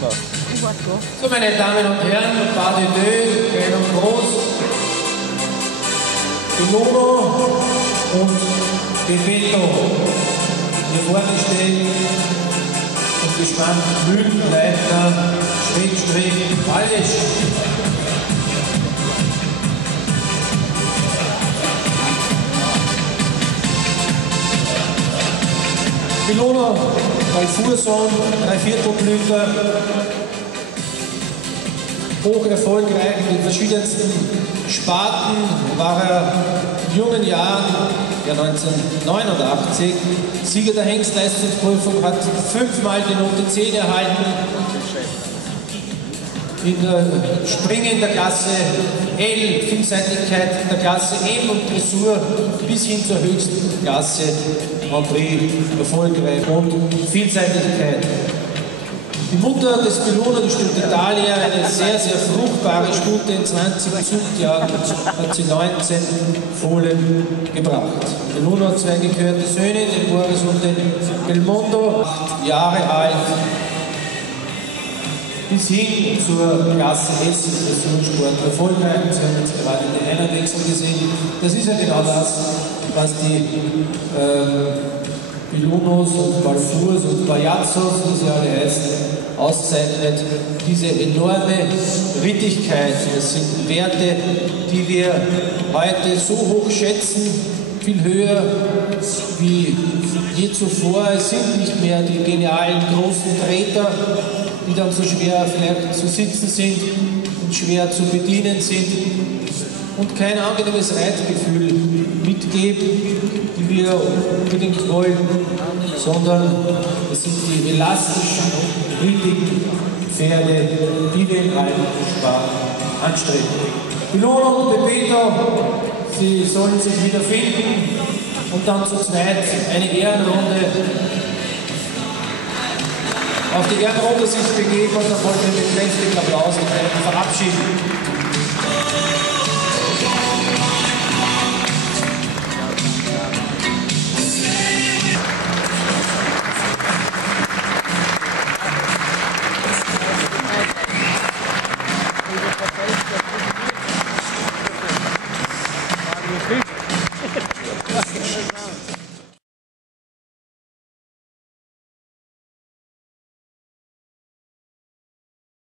So, meine Damen und Herren, Pas de Deux, klein und groß, Piluno und Bebeto hier vorgestellt und gespannt Mühlenleiter, Schrägstrich, Ballisch. Piluno, Balfurson, 3/4 Blüter, hoch erfolgreich in den verschiedensten Sparten, war er in jungen Jahren, ja 1989, Sieger der Hengstleistungsprüfung, hat 5-mal die Note 10 erhalten, in der Springen in der Klasse L, Vielseitigkeit in der Klasse M und Dressur bis hin zur höchsten Klasse Grand Prix erfolgreich und Vielseitigkeit. Die Mutter des Piluno, die Stute Dalia, eine sehr, sehr fruchtbare Stute in 20 Zuchtjahren, hat sie 19 Fohlen gebracht. Piluno hat 2 gehörte Söhne, den Boris und den Belmondo, 8 Jahre alt, bis hin zur Klasse S im Dressursport erfolgreich. Sie haben jetzt gerade den Einerwechsel gesehen. Das ist ja genau das, was die Pilunos und Balfours und Payazzos, wie sie alle heißen, auszeichnet. Diese enorme Rittigkeit, das sind Werte, die wir heute so hoch schätzen, viel höher wie je zuvor. Es sind nicht mehr die genialen großen Treter, die dann so schwer vielleicht zu sitzen sind und schwer zu bedienen sind und kein angenehmes Reitgefühl mitgeben, die wir unbedingt wollen, sondern es sind die elastischen, rittigen Pferde, die wir in allen Sparten anstreben. Piluno und Bebeto, sie sollen sich wieder finden und dann zu zweit eine Ehrenrunde auf die Ehrenrunde sich begeben und dann wollen wir mit kräftigen Applaus verabschieden.